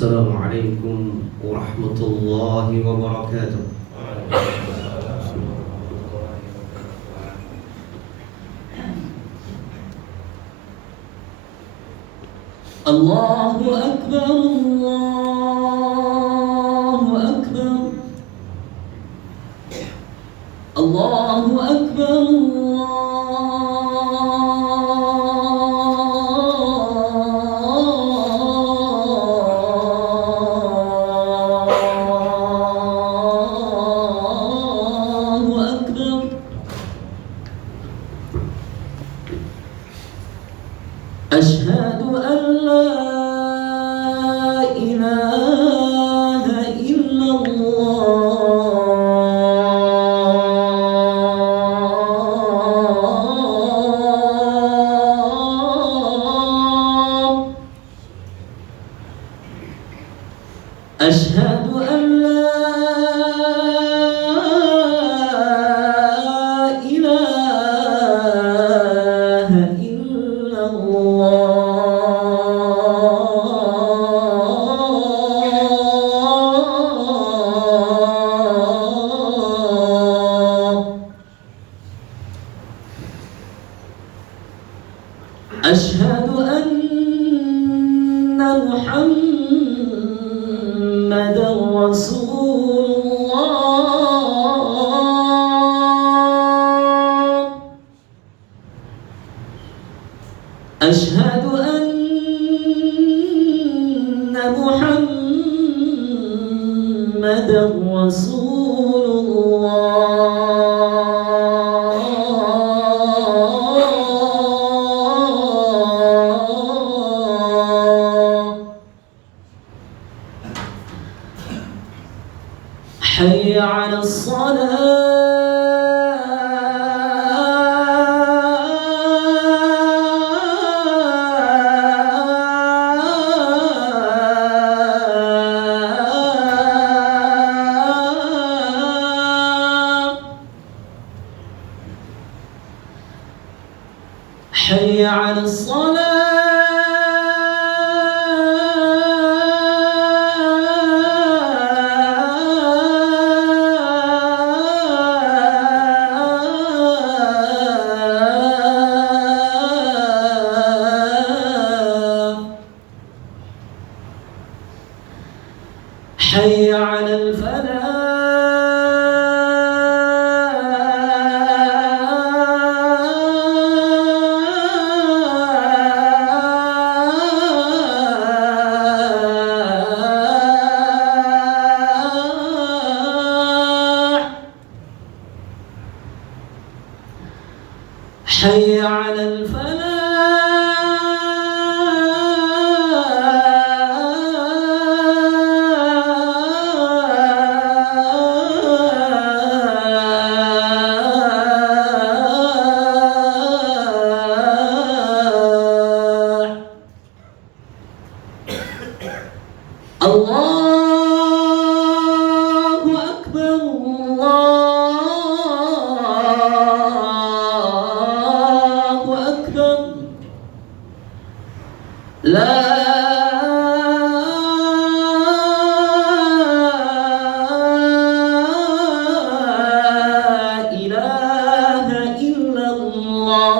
السلام عليكم ورحمة الله وبركاته. الله أكبر الله أكبر الله أكبر الله أكبر. أشهد أن لا إله إلا الله. أشهد أن لا إله إلا الله. أشهد أن محمدًا رسول الله. أشهد أن محمدًا رسول الله. حي على الصلاة. حي على الصلاة. حي على الفلاح. حي على الفلاح. الله أكبر الله أكبر. لا إله إلا الله.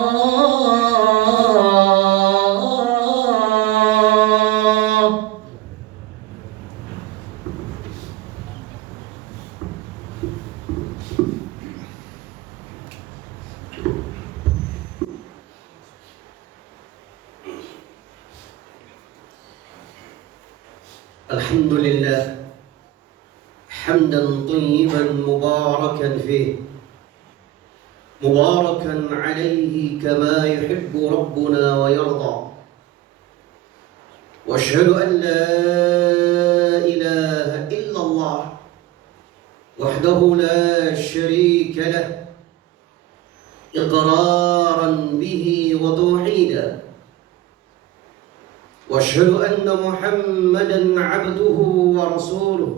الحمد لله حمدا طيبا مباركا فيه مباركا عليه كما يحب ربنا ويرضى. واشهد أن لا إله إلا الله وحده لا شريك له إقرارا به وتوحيدا. واشهد أن محمدا عبده ورسوله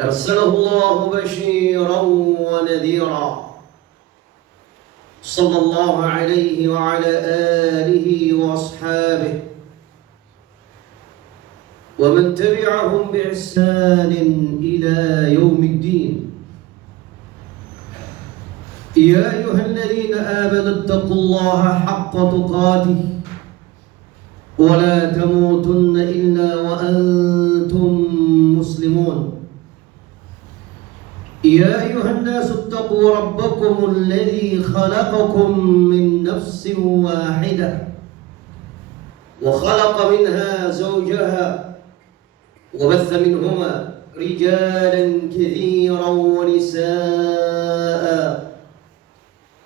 أرسله الله بشيرا ونذيرا صلى الله عليه وعلى آله وأصحابه ومن تبعهم بإحسان إلى يوم الدين. يا أيها الذين آمنوا اتقوا الله حق تقاته ولا تموتن إلا وأنتم مسلمون. يا أيها الناس اتقوا ربكم الذي خلقكم من نفس واحدة وخلق منها زوجها وبث منهما رجالا كثيرا ونساء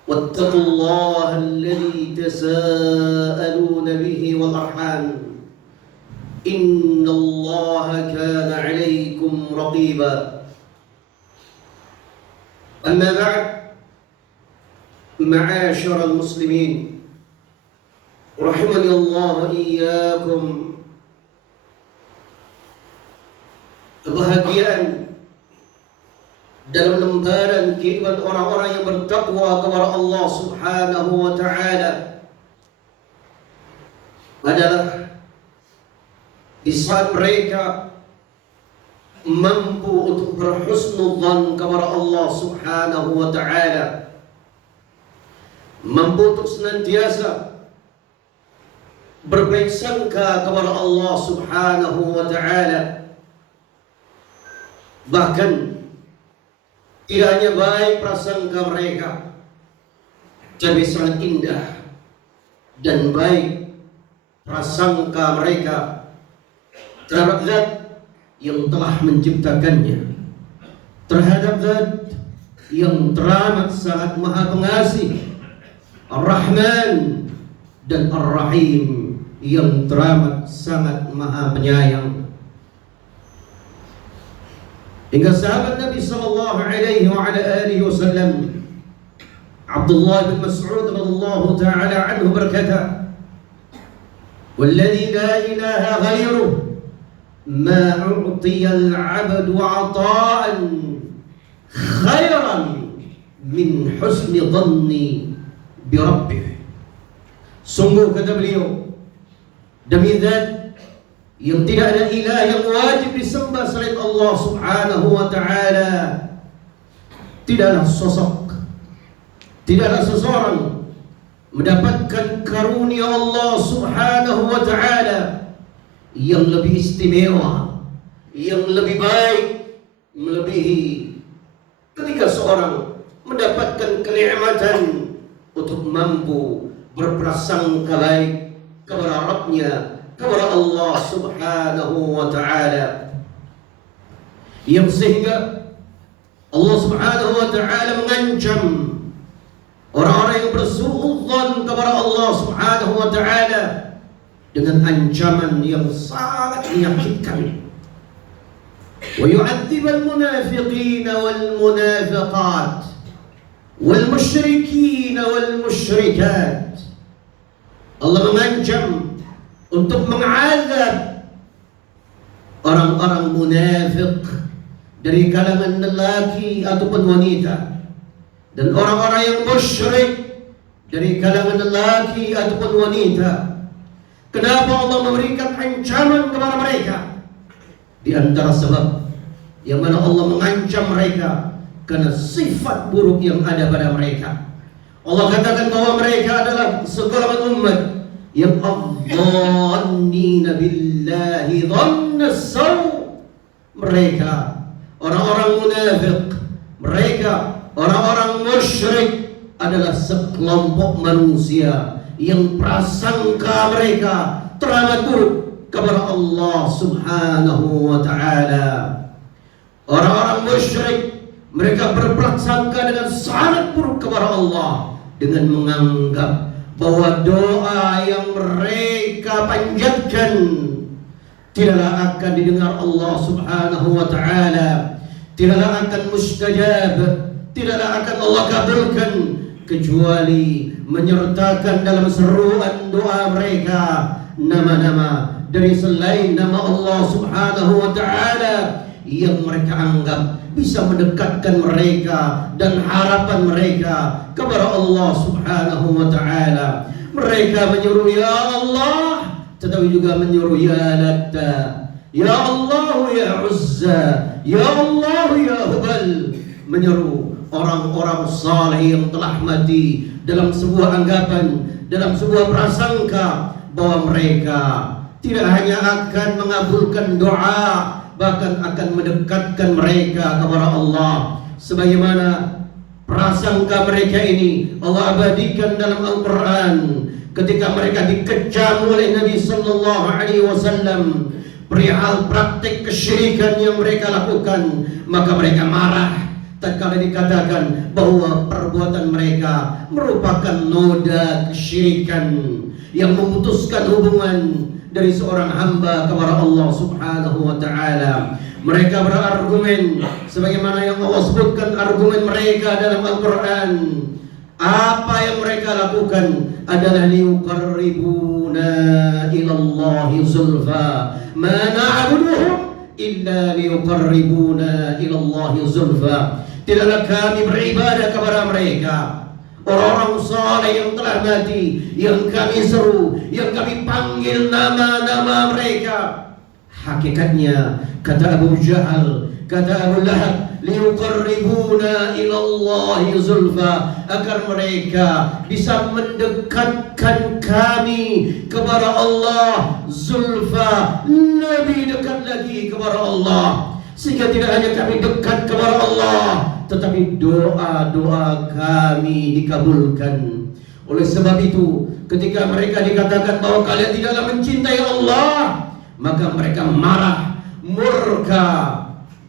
واتقوا الله الذي تساءلون به والأرحام إن الله كان عليكم رقيبا. أما بعد، معاشر المسلمين رحمني الله وإياكم, kebahagiaan dalam lembaran kehidupan orang-orang yang bertakwa kepada Allah Subhanahu wa Ta'ala adalah di saat mereka mampu untuk berhusnudzan kepada Allah Subhanahu wa Ta'ala, mampu untuk senantiasa berbaik sangka kepada Allah Subhanahu wa Ta'ala. Bahkan tidak hanya baik prasangka mereka, tapi sangat indah dan baik prasangka mereka terhadap Zat yang telah menciptakannya, terhadap Zat yang teramat sangat maha pengasih, Ar-Rahman dan Ar-Rahim, yang teramat sangat maha penyayang. Hingga sahabat Nabi sallallahu alaihi wa ala alihi wasallam Abdullah bin Mas'ud radhiyallahu ta'ala anhu berkata, "Walladzi la ilaha ghairuh ma u'tiya al-'abdu 'ata'an khairan min husni dhanni bi rabbih." Sungguh, kata beliau, demi Zat yang tidak ada ilah yang wajib disembah selain Allah Subhanahu wa Ta'ala, tidaklah sosok, tidaklah seseorang mendapatkan karunia Allah Subhanahu wa Ta'ala yang lebih istimewa, yang lebih baik, melebihi ketika seorang mendapatkan kenikmatan untuk mampu berprasangka baik kepada Rabbnya, kepada Allah Subhanahu wa Ta'ala, yang sehingga Allah Subhanahu wa Ta'ala mengancam orang-orang yang bersuudzon kepada Allah Subhanahu wa Ta'ala dengan ancaman yang sangat menyakitkan. Wa yu'adzib al-munafiqin wal-munafiqat wal-musyrikin wal-musyrikat. Allah mengancam untuk mengazab orang-orang munafik dari kalangan lelaki ataupun wanita, dan orang-orang yang musyrik dari kalangan lelaki ataupun wanita. Kenapa Allah memberikan ancaman kepada mereka? Di antara sebab yang mana Allah mengancam mereka karena sifat buruk yang ada pada mereka. Allah katakan bahwa mereka adalah segolongan umat yang adh-dhannina billahi dhanna as-saw. Mereka orang-orang munafik, mereka orang-orang musyrik adalah sekelompok manusia yang prasangka mereka teramat buruk kepada Allah Subhanahu wa Ta'ala. Orang-orang musyrik, mereka berprasangka dengan sangat buruk kepada Allah dengan menganggap bahwa doa yang mereka panjatkan tidaklah akan didengar Allah Subhanahu wa Ta'ala, tidaklah akan mustajab, tidaklah akan Allah kabulkan kecuali menyertakan dalam seruan doa mereka nama-nama dari selain nama Allah Subhanahu wa Ta'ala yang mereka anggap bisa mendekatkan mereka dan harapan mereka kepada Allah Subhanahu wa Ta'ala. Mereka menyuruh ya Allah, tetapi juga menyuruh ya Latta, Ya Allah ya Uzza, Ya Allah ya Hubal, menyeru orang-orang saleh yang telah mati dalam sebuah anggapan, dalam sebuah prasangka bahwa mereka tidak hanya akan mengabulkan doa, bahkan akan mendekatkan mereka kepada Allah. Sebagaimana prasangka mereka ini Allah abadikan dalam Al-Quran ketika mereka dikecam oleh Nabi Sallallahu Alaihi Wasallam perihal praktik kesyirikan yang mereka lakukan, maka mereka marah tatkala dikatakan bahwa perbuatan mereka merupakan noda kesyirikan yang memutuskan hubungan dari seorang hamba kepada Allah Subhanahu wa taala. Mereka berargumen sebagaimana yang Allah sebutkan argumen mereka dalam Al-Quran. Apa yang mereka lakukan adalah liuqarribuna ilallahi zulfa, ma na'buduhum illa liuqarribuna ilallahi zulfa. Tidaklah kami beribadah kepada mereka, orang-orang saleh yang telah mati, yang kami seru, yang kami panggil nama-nama mereka. Hakikatnya kata Abu Jahal, kata Abu Lahab, liuqarribuna ilallahi zulfa, agar mereka bisa mendekatkan kami kepada Allah. Zulfa, lebih dekat lagi kepada Allah, sehingga tidak hanya kami dekat kepada Allah, tetapi doa-doa kami dikabulkan. Oleh sebab itu, ketika mereka dikatakan bahwa kalian tidaklah mencintai Allah, maka mereka marah, murka.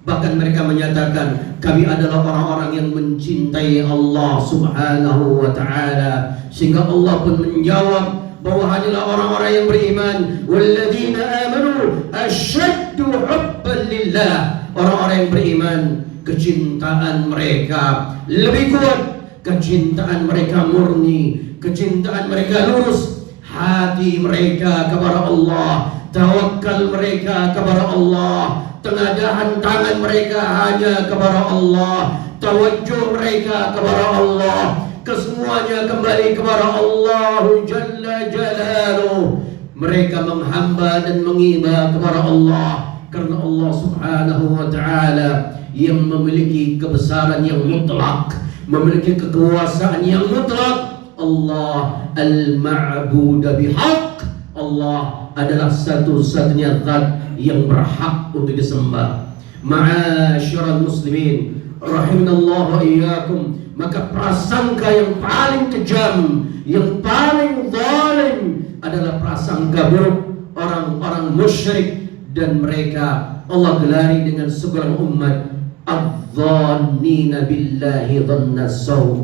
Bahkan mereka menyatakan kami adalah orang-orang yang mencintai Allah Subhanahu wa ta'ala. Sehingga Allah pun menjawab bahwa hanyalah orang-orang yang beriman, walladzina amanu asyaddu hubban lillah. Orang-orang yang beriman, kecintaan mereka lebih kuat, kecintaan mereka murni, kecintaan mereka lurus, hati mereka kepada Allah, tawakal mereka kepada Allah, tengadah tangan mereka hanya kepada Allah, tawajjuh mereka kepada Allah, kesemuanya kembali kepada Allah Jalla Jalaluh. Mereka menghamba dan mengibadah kepada Allah karena Allah Subhanahu wa ta'ala yang memiliki kebesaran yang mutlak, memiliki kekuasaan yang mutlak. Allah al-ma'bud bihaq. Allah adalah satu-satunya zat yang berhak untuk disembah. Ma'asyiral muslimin rahimanallahu wa iyyakum, maka prasangka yang paling kejam, yang paling zalim adalah prasangka buruk orang-orang musyrik, dan mereka Allah gelari dengan seorang umat adh-dhannina billahi dhanna saw,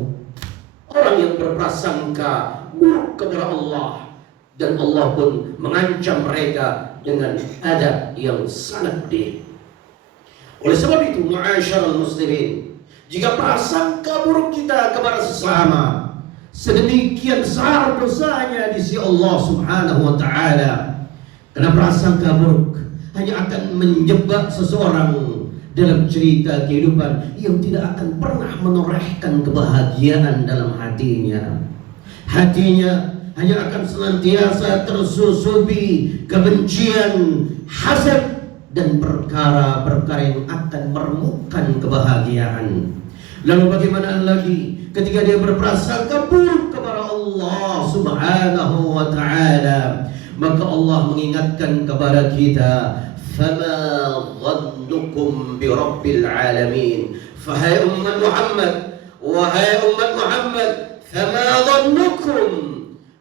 orang yang berprasangka buruk kepada Allah, dan Allah pun mengancam mereka dengan adab yang sangat pedih. Oleh sebab itu, ma'asyiral muslimin, jika prasangka buruk kita kepada sesama sedemikian besar dosanya di sisi Allah Subhanahu wa ta'ala, karena prasangka buruk hanya akan menjebak seseorang dalam cerita kehidupan yang tidak akan pernah menorehkan kebahagiaan dalam hatinya. Hatinya hanya akan senantiasa tersusupi kebencian, hasad, dan perkara-perkara yang akan meremukkan kebahagiaan. Lalu bagaimana lagi ketika dia berprasangka buruk kepada Allah Subhanahu wa ta'ala? Maka Allah mengingatkan kepada kita, fama dhannukum bi rabbil alamin. Fahai umat Muhammad, wahai umat Muhammad, fama dhannukum,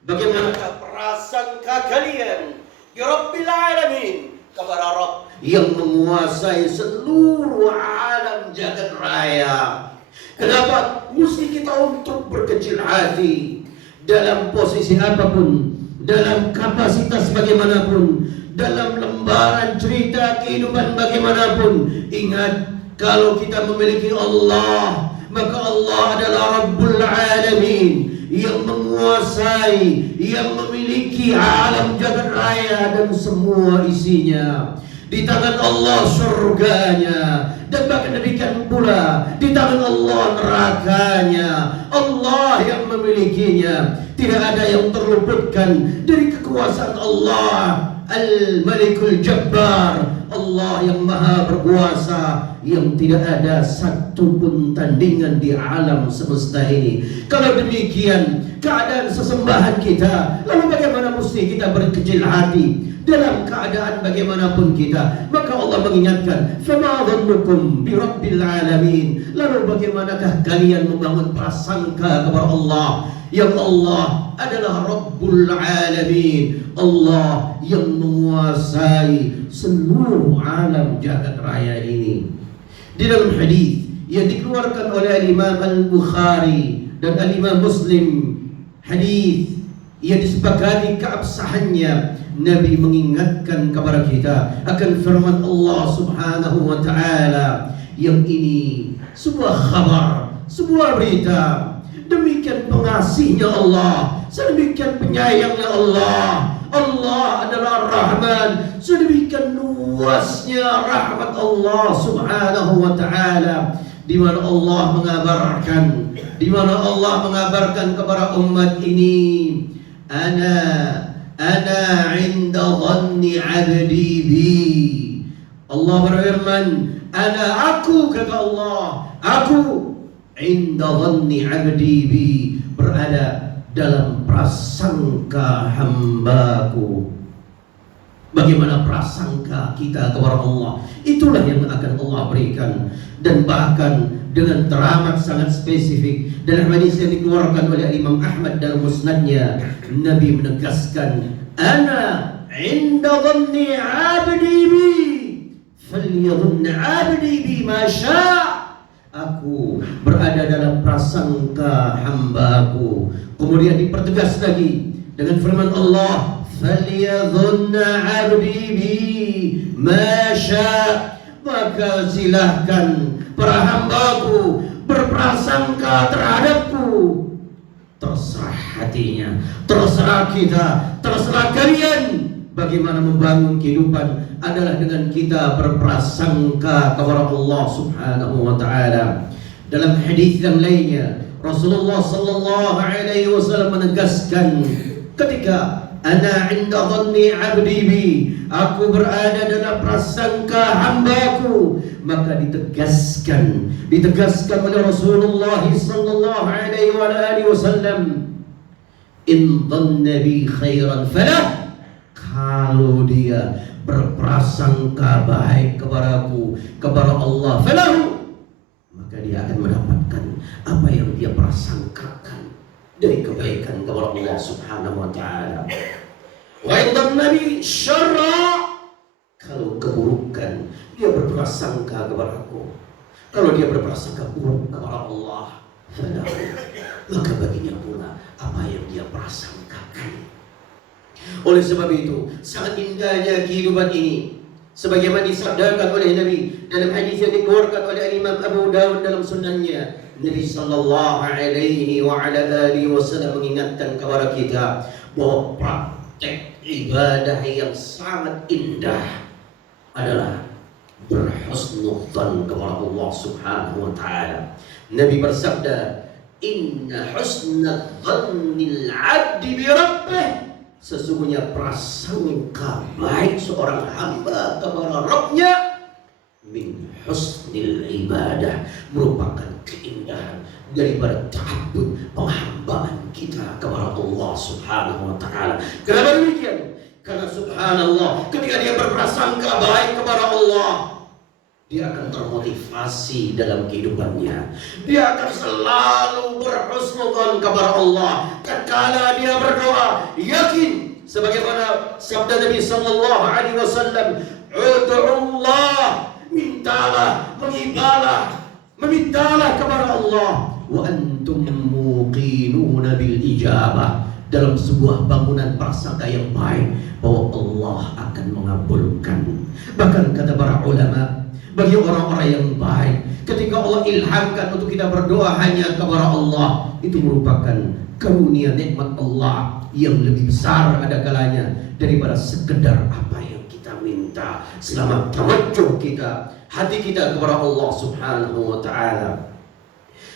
bagaimanakah prasangka kalian bi rabbil alamin, kepada Rabb yang menguasai seluruh alam jagat raya. Kenapa mesti kita untuk berkecil hati dalam posisi apapun, dalam kapasitas bagaimanapun, dalam lembaran cerita kehidupan bagaimanapun? Ingat, kalau kita memiliki Allah, maka Allah adalah Rabbul Alamin, yang menguasai, yang memiliki alam jagat raya dan semua isinya. Di tangan Allah surganya, dan bahkan demikian pula di tangan Allah nerakanya. Allah yang memilikinya, tidak ada yang terluputkan dari kekuasaan Allah. Al-Malikul Jabbar, Allah yang maha berkuasa, yang tidak ada satupun tandingan di alam semesta ini. Kalau demikian keadaan sesembahan kita, lalu bagaimana mesti kita berkecil hati dalam keadaan bagaimanapun kita? Maka Allah mengingatkan, "Fama dhannukum bi rabbil alamin." Lalu bagaimanakah kalian membangun prasangka kepada Allah? Yang Allah adalah Rabbul Alamin, Allah yang menguasai seluruh alam jagat raya ini. Di dalam hadis yang dikeluarkan oleh Imam Al-Bukhari dan Imam Muslim, hadis yang disepakati keabsahannya, Nabi mengingatkan kepada kita akan firman Allah Subhanahu wa taala yang ini sebuah kabar, sebuah berita. Demikian pengasihnya Allah, sedemikian penyayangnya Allah. Allah adalah Rahman, sedemikian luasnya rahmat Allah Subhanahu wa taala, di mana Allah mengabarkan kepada umat ini, ana 'inda dhanni 'abdi bi. Allah berfirman, aku kata Allah, aku 'inda dhanni 'abdi bi, berada dalam prasangka hambaku. Bagaimana prasangka kita kepada Allah, itulah yang akan Allah berikan. Dan bahkan dengan teramat sangat spesifik dalam hadis yang dikeluarkan oleh Imam Ahmad dalam musnadnya, Nabi menegaskan, ana 'inda dhanni 'abdi bi, falyadhun 'abdi bi ma syaa. Aku berada dalam prasangka hambaku. Kemudian dipertegas lagi dengan firman Allah, "Falyadhunna 'abdi bi ma syaa." Maka silahkan para hambaku berprasangka terhadapku. Terserah hatinya, terserah kita, terserah kalian. Bagaimana membangun kehidupan adalah dengan kita berprasangka kepada Allah Subhanahu wa taala. Dalam hadis yang lainnya, Rasulullah sallallahu alaihi wasallam menegaskan ketika ana 'inda dhanni 'abdi bi, aku berada dalam prasangka hambaku, maka ditegaskan oleh Rasulullah sallallahu alaihi wasallam, in dhanna bi khairan falah. Kalau dia berprasangka baik kepadaku, kepada Allah, falahu, maka dia akan mendapatkan apa yang dia prasangkakan dari kebaikan kepada Allah Subhanahu wa taala. Wa indan nabi syarra, kalau keburukan dia berprasangka kepada aku, kalau dia berprasangka buruk kepada Allah, falahu, maka baginya pula apa yang dia prasangkakan. Oleh sebab itu, sangat indahnya kehidupan ini, sebagaimana disabdakan oleh Nabi dalam hadis yang dikeluarkan oleh Imam Abu Dawud dalam sunannya. Nabi sallallahu alaihi wa ala alihi wasallam mengingatkan kepada kita bahwa praktek ibadah yang sangat indah adalah berhusnudzan kepada Allah Subhanahu wa taala. Nabi bersabda, "Inna husnadzannil 'abdi bi rabbih." Sesungguhnya prasangka baik seorang hamba kepada Rabbnya, min husnil ibadah, merupakan keindahan daripada ta'abbud, penghambaan kita kepada Allah Subhanahu wa taala. Kenapa demikian? Karena subhanallah, ketika dia berprasangka baik kepada Allah, dia akan termotivasi dalam kehidupannya. Dia akan selalu berhusnudzan kepada Allah. Tatkala dia berdoa, yakin sebagaimana sabda Nabi sallallahu alaihi wasallam, "Ud'ullah", mintalah, memintalah kepada Allah, wa antum muqinuna bil ijabah, dalam sebuah bangunan prasangka yang baik bahwa Allah akan mengabulkan. Bahkan kata para ulama, bagi orang-orang yang baik, ketika Allah ilhamkan untuk kita berdoa hanya kepada Allah, itu merupakan karunia nikmat Allah yang lebih besar ada kalanya daripada sekedar apa yang kita minta, selama tawajjuh kita, hati kita kepada Allah Subhanahu wa taala,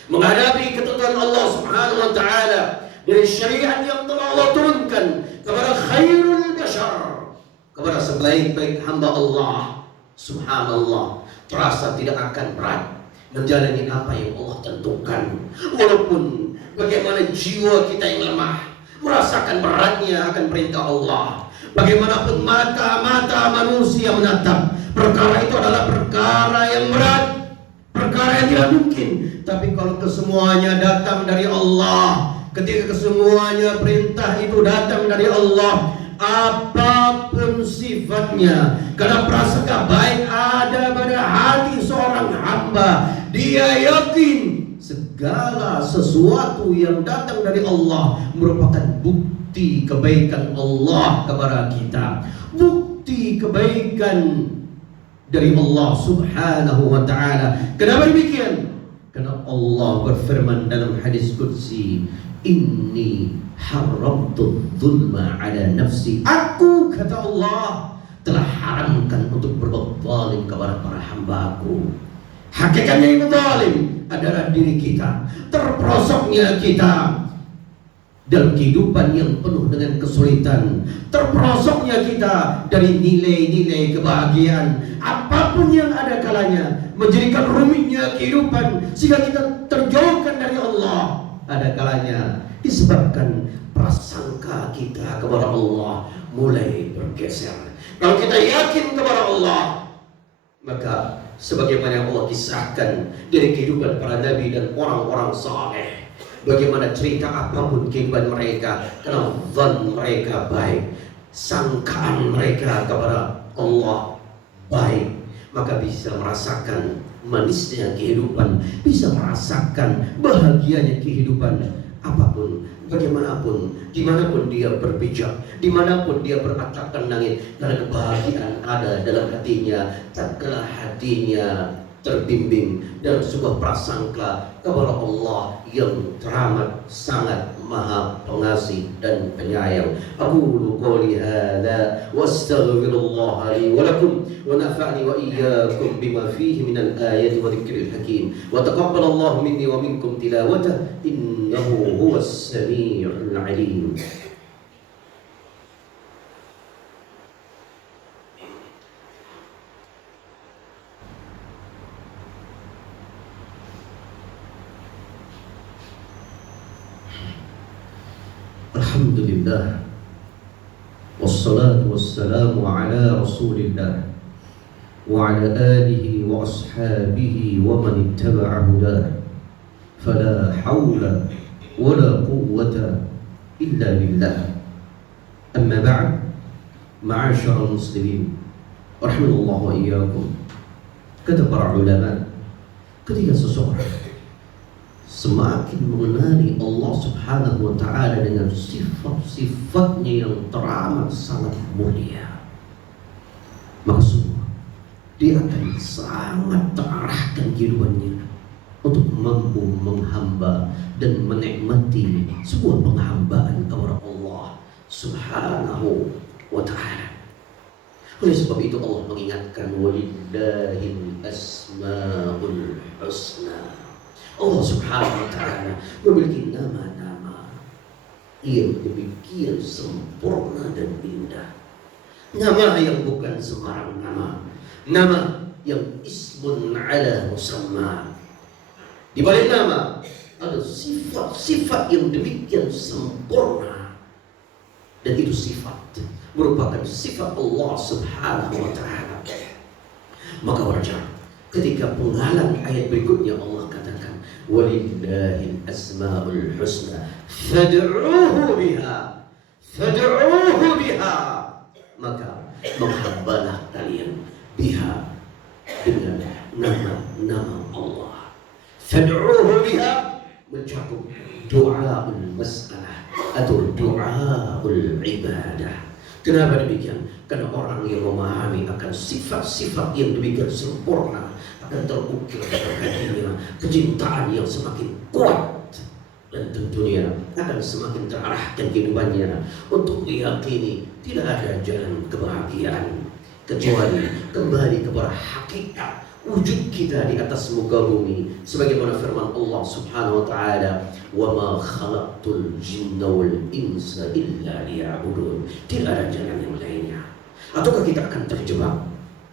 menghadapi ketentuan Allah Subhanahu wa taala dari syariat yang telah Allah turunkan kepada khairul bashar, kepada sebaik-baik hamba Allah. Subhanallah, terasa tidak akan berat menjalani apa yang Allah tentukan. Walaupun bagaimana jiwa kita yang lemah merasakan beratnya akan perintah Allah. Bagaimanapun mata-mata manusia menatap, perkara itu adalah perkara yang berat, perkara yang tidak mungkin. Tapi kalau kesemuanya datang dari Allah, ketika kesemuanya perintah itu datang dari Allah, apapun sifatnya, karena prasangka baik ada pada hati seorang hamba, dia yakin segala sesuatu yang datang dari Allah merupakan bukti kebaikan Allah kepada kita, bukti kebaikan dari Allah Subhanahu wa ta'ala. Kenapa demikian? Karena Allah berfirman dalam hadis qudsi, inni haramtu dzulma ala nafsi. Aku, kata Allah, telah haramkan untuk berbuat zalim kepada para hamba-Ku. Hakikatnya yang zalim adalah diri kita, terperosoknya kita dalam kehidupan yang penuh dengan kesulitan, terperosoknya kita dari nilai-nilai kebahagiaan, apapun yang ada kalanya menjadikan rumitnya kehidupan sehingga kita terjauhkan dari Allah. Ada kalanya disebabkan prasangka kita kepada Allah mulai bergeser. Kalau kita yakin kepada Allah, maka sebagaimana yang Allah kisahkan dari kehidupan para nabi dan orang-orang saleh, bagaimana cerita apapun kehidupan mereka, karena zan mereka baik, sangkaan mereka kepada Allah baik, maka bisa merasakan manisnya kehidupan, bisa merasakan bahagianya kehidupan. Apapun, bagaimanapun, dimanapun dia berpijak, dimanapun dia beratapkan langit, karena kebahagiaan ada dalam hatinya, tak kalah hatinya terbimbing dalam sebuah prasangka kepada Allah yang teramat sangat maha pengasih dan penyayang. Aqulu qouli hadza wa astaghfirullah li wa lakum wa nafa'ni wa iyyakum bima fihi minal ayati wa dzikril hakim wa taqabbalallahu minni wa minkum tilawatahu innahu huwas samii'ul 'aliim. Alhamdulillah, wassalatu wassalamu ala rasulillah wa ala alihi wa ashabihi wa man ittaba'a hudah. Fala hawla wala quwwata illa billah. Amma ba'd, ma'asyiral muslimin rahimallahu wa iyyakum. Kata para ulama, ketika seseorang semakin mengenali Allah Subhanahu wa ta'ala dengan sifat-sifatnya yang teramat sangat mulia, maka semua dia akan sangat terarahkan kehidupannya untuk mampu menghamba dan menikmati sebuah penghambaan kepada Allah Subhanahu wa ta'ala. Oleh sebab itu Allah mengingatkan, walillahil asmaul husna. Allah Subhanahu wa ta'ala memiliki nama-nama yang demikian sempurna dan indah. Nama yang bukan sembarang nama, nama yang ismun ala musamma. Di balik nama ada sifat-sifat yang demikian sempurna, dan itu sifat merupakan sifat Allah Subhanahu wa ta'ala. Maka wajar ketika penggalan ayat berikutnya Allah katakan, walillahil asmaul husna fad'uuhu biha, fad'uuhu biha, maka menghambalah kalian biha, dengan nama-nama Allah. Fad'uuhu biha mencakup doaul mas'alah atau doaul ibadah. Kenapa demikian? Karena orang yang memahami akan sifat-sifat yang demikian sempurna akan terukir dalam hatinya kecintaan yang semakin kuat, dan tentunya akan semakin terarahkan kehidupannya untuk meyakini tidak ada jalan kebahagiaan kecuali kembali kepada hakikat wujud kita di atas muka bumi, sebagaimana firman Allah Subhanahu wa ta'ala, wa ma khalaqtul jinna wal insa illa liya'budun. Tidak ada jalan yang lainnya. Ataukah kita akan terjebak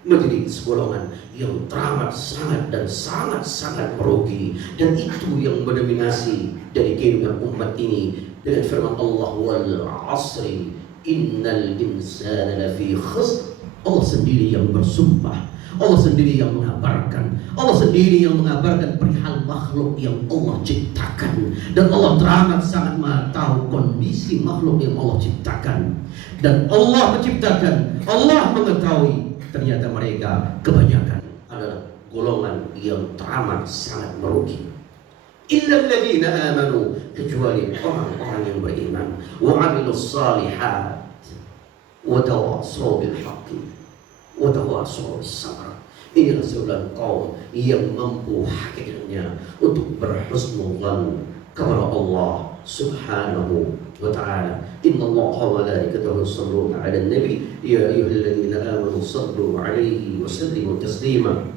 menjadi golongan yang teramat sangat dan sangat merugi. Dan itu yang mendominasi dari kehidupan umat ini dengan firman Allah, wal asri innal insana lafi khusr. Allah sendiri yang bersumpah, Allah sendiri yang mengabarkan, Allah sendiri yang mengabarkan perihal makhluk yang Allah ciptakan. Dan Allah teramat sangat tahu kondisi makhluk yang Allah ciptakan. Dan Allah menciptakan, Allah mengetahui ternyata mereka kebanyakan adalah golongan yang teramat sangat merugi. Illa alladziina amanu, kecuali orang-orang yang beriman, wa 'amilus shalihat, wa tawassaw bil haqqi, wa tawassaw bis sabr. Inilah sebuah kaum yang mampu hakikatnya untuk berhusnudzan kepada Allah Subhanahu wa ta'ala. Inna Allah wa malaikatahu yusalluna 'alan nabi ya ayyuhalladzina amanu sallu 'alaihi wa sallimu taslima.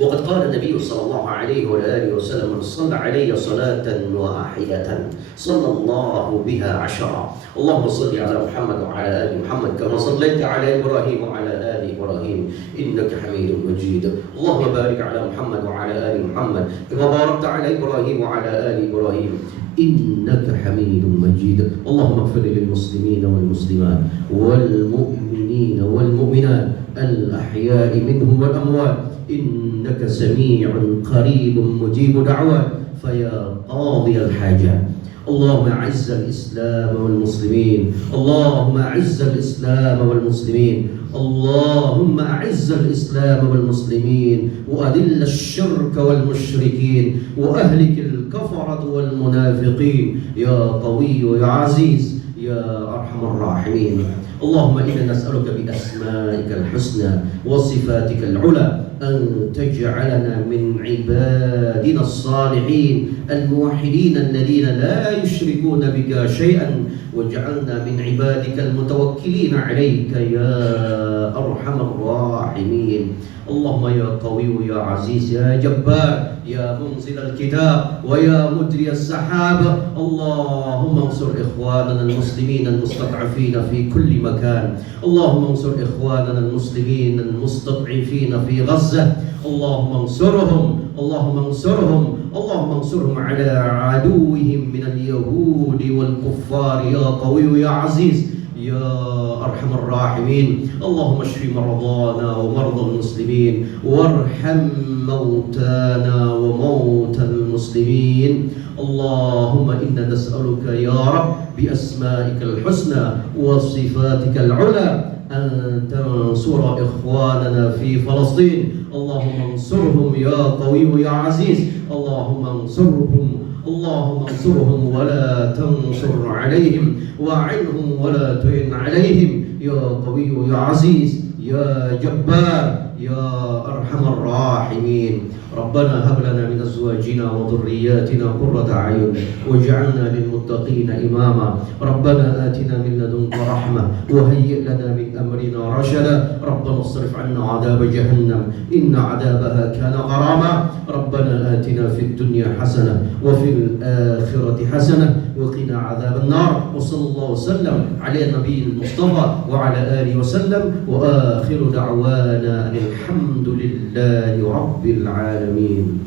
وقد قال النبي صلى الله عليه وآله وسلم من صلى علي صلاة واحدة صلى الله بها عشرا. اللهم صل على محمد وعلى آل محمد كما صليت على إبراهيم وعلى آل إبراهيم إنك حميد مجيد. اللهم بارك على محمد وعلى آل محمد كما باركت على إبراهيم وعلى آل إبراهيم إنك حميد مجيد. اللهم اغفر للمسلمين والمسلمات والمؤمنين والمؤمنات الأحياء منهم والأموات إنك سميع قريب مجيب دعوات فيا قاضي الحاجات. اللهم أعز الإسلام والمسلمين، اللهم أعز الإسلام والمسلمين، اللهم أعز الإسلام والمسلمين، وأذل الشرك والمشركين، وأهلك الكفرة والمنافقين يا قوي يا عزيز يا أرحم الراحمين. اللهم إنا نسألك بأسمائك الحسنى وصفاتك العلى أن تجعلنا من عبادنا الصالحين الموحدين الذين لا يشركون بك شيئا، واجعلنا من عبادك المتوكلين عليك يا أرحم الراحمين. اللهم يا قوي يا عزيز يا جبار يا منزل الكتاب ويا مجري السحاب، اللهم انصر إخواننا المسلمين المستضعفين في كل مكان. اللهم انصر إخواننا المسلمين المستضعفين في غزة، اللهم انصرهم، اللهم انصرهم، اللهم انصرهم على عدوهم من اليهود والكفار يا قوي يا عزيز يا أرحم الراحمين. اللهم اشف مرضانا ومرضى المسلمين، وارحم موتانا وموتى المسلمين. اللهم إنا نسألك يا رب بأسمائك الحسنى وصفاتك العلى أن تنصر إخواننا في فلسطين. اللهم انصرهم يا قوي يا عزيز، اللهم انصرهم، اللهم انصرهم ولا تنصر عليهم، وأعنهم ولا تعن عليهم يا قوي يا عزيز يا جبار يا أرحم الراحمين. ربنا هب لنا من أزواجنا وذرياتنا قرة أعين واجعلنا للمتقين إماما. ربنا آتنا من لدنك رحمة وهيئ لنا من أمرنا رشدا. ربنا اصرف عنا عذاب جهنم إن عذابها كان غراما. ربنا آتنا في الدنيا حسنة وفي الآخرة حسنة وقنا عذاب النار. وصلى الله وسلم على النبي المصطفى وعلى آله وسلم، وآخر دعوانا أن الحمد لله رب العالمين.